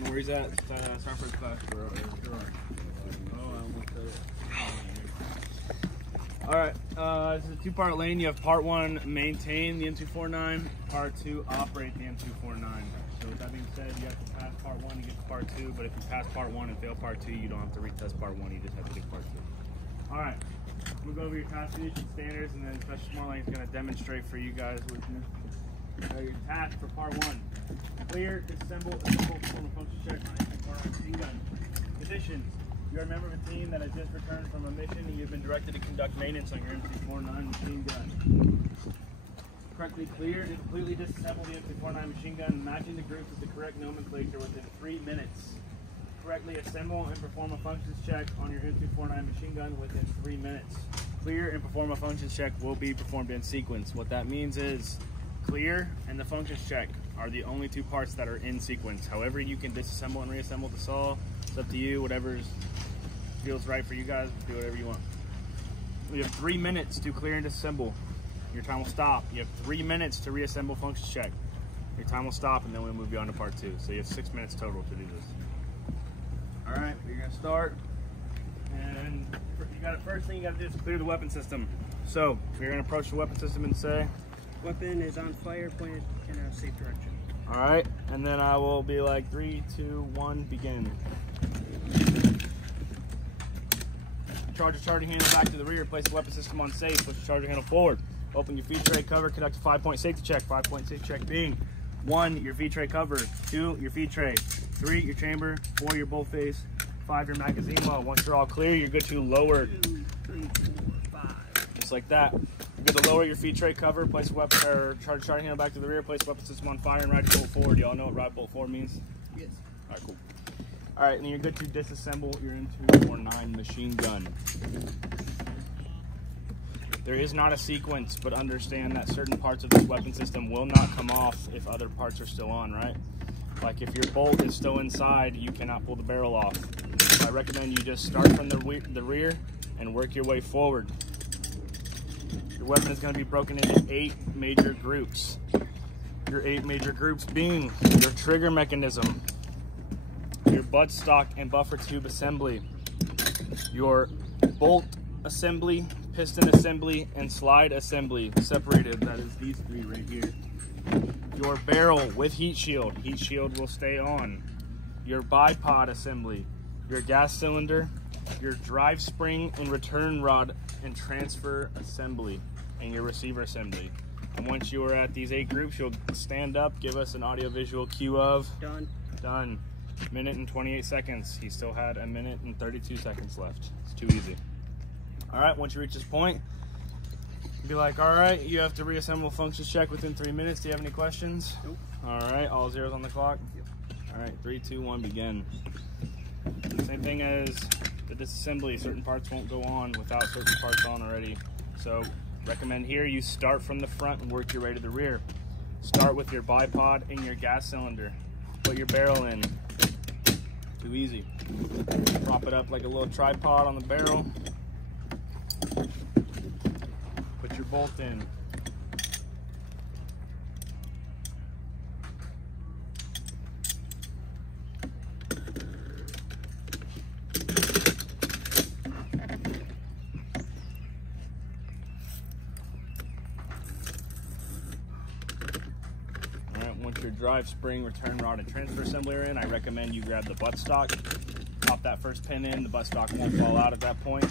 don't know where he's at. Start first class. All right, this is a two-part lane. You have part one, maintain the M249. Part two, operate the M249. So with that being said, you have to pass part one to get to part two. But if you pass part one and fail part two, you don't have to retest part one. You just have to get part two. All right, we'll go over your task condition standards, and then Special Smart Lane is going to demonstrate for you guys with you. Your task for part one: clear, disassemble, perform a function check on M249 machine gun. Conditions: you are a member of a team that has just returned from a mission and you've been directed to conduct maintenance on your M249 machine gun. Correctly clear and completely disassemble the M249 machine gun, matching the groups with the correct nomenclature within 3 minutes. Correctly assemble and perform a functions check on your M249 machine gun within 3 minutes. Clear and perform a functions check will be performed in sequence. What that means is clear and the functions check are the only two parts that are in sequence. However, you can disassemble and reassemble the saw. It's up to you. Whatever feels right for you guys, do whatever you want. We have 3 minutes to clear and disassemble. Your time will stop. You have 3 minutes to reassemble functions check. Your time will stop, and then we'll move you on to part two. So you have 6 minutes total to do this. All right, we're gonna start. And first thing you gotta do is clear the weapon system. So we're gonna approach the weapon system and say, weapon is on fire, pointed in a safe direction. all right, and then I will be like 3, 2, 1, begin. Charge your charging handle back to the rear, place the weapon system on safe, push your charging handle forward. Open your feed tray cover, conduct a 5-point safety check. 5-point safety check being 1, your feed tray cover, 2, your feed tray, 3, your chamber, 4, your bolt face, 5, your magazine well. Once you're all clear, you're good to lower. 2, 3, 4, 5. Just like that. You're good to lower your feed tray cover, place the weapon, or charge charging handle back to the rear, place the weapon system on fire, and ride your bolt forward. Y'all know what ride bolt forward means? Yes. All right, cool. All right, and then you're good to disassemble your M249 machine gun. There is not a sequence, but understand that certain parts of this weapon system will not come off if other parts are still on, right? Like if your bolt is still inside, you cannot pull the barrel off. So I recommend you just start from the rear and work your way forward. Your weapon is going to be broken into 8 major groups. Your 8 major groups being your trigger mechanism, your buttstock and buffer tube assembly, your bolt assembly, piston assembly, and slide assembly separated. That is these 3 right here. Your barrel with heat shield will stay on. Your bipod assembly, your gas cylinder, your drive spring and return rod and transfer assembly, and your receiver assembly. And once you are at these 8 groups, you'll stand up, give us an audio visual cue of done. Done. Minute and 28 seconds. He still had a minute and 32 seconds left. It's too easy. All right, once you reach this point, be like, all right, you have to reassemble functions check within 3 minutes. Do you have any questions? Nope. All right, all zeros on the clock? Yep. All right, 3, 2, 1, begin. Same thing as the disassembly. Certain parts won't go on without certain parts on already. So recommend here you start from the front and work your way to the rear. Start with your bipod and your gas cylinder. Put your barrel in. Too easy. Prop it up like a little tripod on the barrel. Put your bolt in. Once your drive spring, return rod, and transfer assembly are in, I recommend you grab the buttstock. Pop that first pin in. The buttstock won't fall out at that point.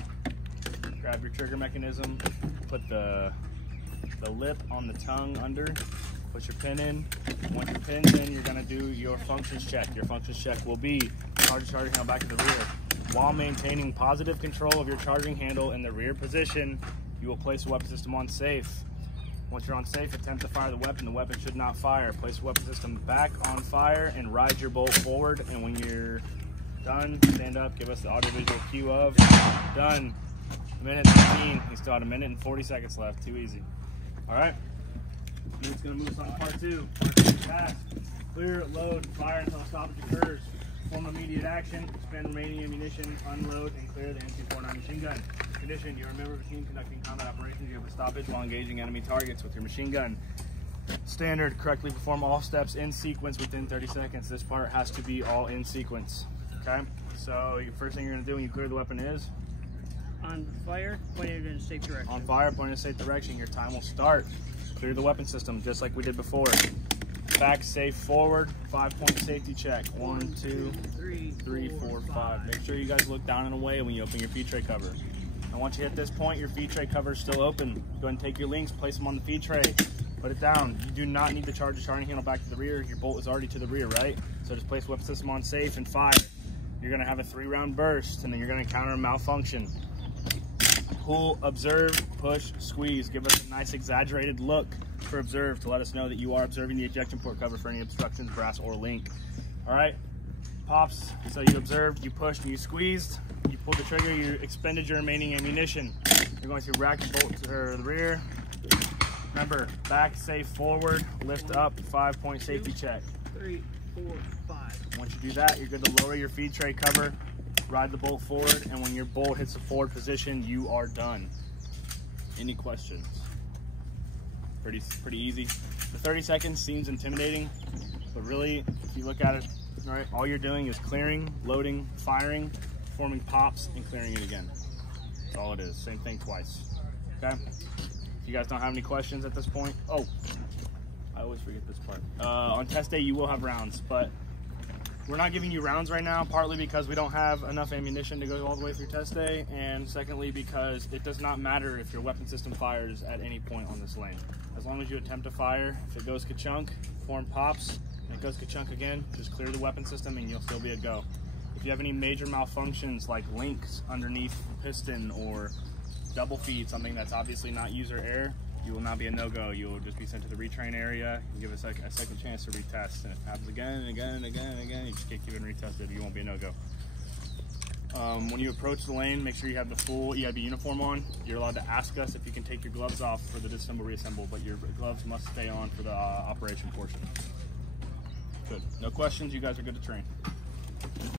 Grab your trigger mechanism. Put the lip on the tongue under. Put your pin in. Once your pin's in, you're going to do your functions check. Your functions check will be charge your charging handle back to the rear. While maintaining positive control of your charging handle in the rear position, you will place the weapon system on safe. Once you're on safe, attempt to fire the weapon. The weapon should not fire. Place the weapon system back on fire and ride your bolt forward. And when you're done, stand up, give us the audiovisual cue of done. Minute 15. He still had a minute and 40 seconds left. Too easy. All right. It's going to move us on to part 2. Part 2 is fast. Clear, load, fire until stoppage occurs. Perform immediate action. Expend remaining ammunition. Unload and clear the M249 machine gun. Condition: you're a member of a team conducting combat operations. You have a stoppage while engaging enemy targets with your machine gun. Standard, correctly perform all steps in sequence within 30 seconds. This part has to be all in sequence, okay? So your first thing you're gonna do when you clear the weapon is? On fire, point it in a safe direction. On fire, point in a safe direction. Your time will start. Clear the weapon system just like we did before. Back, safe, forward, 5-point safety check. 1, 2, 3, 4, 5. Make sure you guys look down and away when you open your feed tray cover. And once you hit this point, your feed tray cover is still open. Go ahead and take your links, place them on the feed tray, put it down. You do not need to charge the charging handle back to the rear. Your bolt is already to the rear, right? So just place weapon system on safe and fire. You're gonna have a 3-round burst, and then you're gonna encounter a malfunction. Pull, observe, push, squeeze. Give us a nice exaggerated look for observe to let us know that you are observing the ejection port cover for any obstructions, brass, or link. All right, pops. So you observed, you pushed, and you squeezed. You pulled the trigger, you expended your remaining ammunition. You're going to rack the bolt to the rear. Remember, back, safe, forward, lift up, 5-point safety check. 3, 4, 5. Once you do that, you're good to lower your feed tray cover, ride the bolt forward, and when your bolt hits the forward position, you are done. Any questions? Pretty easy. The 30 seconds seems intimidating, but really, if you look at it, right, all you're doing is clearing, loading, firing, forming pops, and clearing it again. That's all it is. Same thing twice. Okay? If you guys don't have any questions at this point, oh, I always forget this part. On test day, you will have rounds, but we're not giving you rounds right now, partly because we don't have enough ammunition to go all the way through test day, and secondly because it does not matter if your weapon system fires at any point on this lane. As long as you attempt to fire, if it goes ka-chunk, form pops, and it goes ka-chunk again, just clear the weapon system and you'll still be a go. If you have any major malfunctions like links underneath the piston or double feed, something that's obviously not user error, you will not be a no-go. You will just be sent to the retrain area and give us a second chance to retest. And if it happens again and again and again and again, you just get given retested. You won't be a no-go. When you approach the lane, make sure you have the full EIB uniform on. You're allowed to ask us if you can take your gloves off for the disassemble, reassemble, but your gloves must stay on for the operation portion. Good. No questions. You guys are good to train.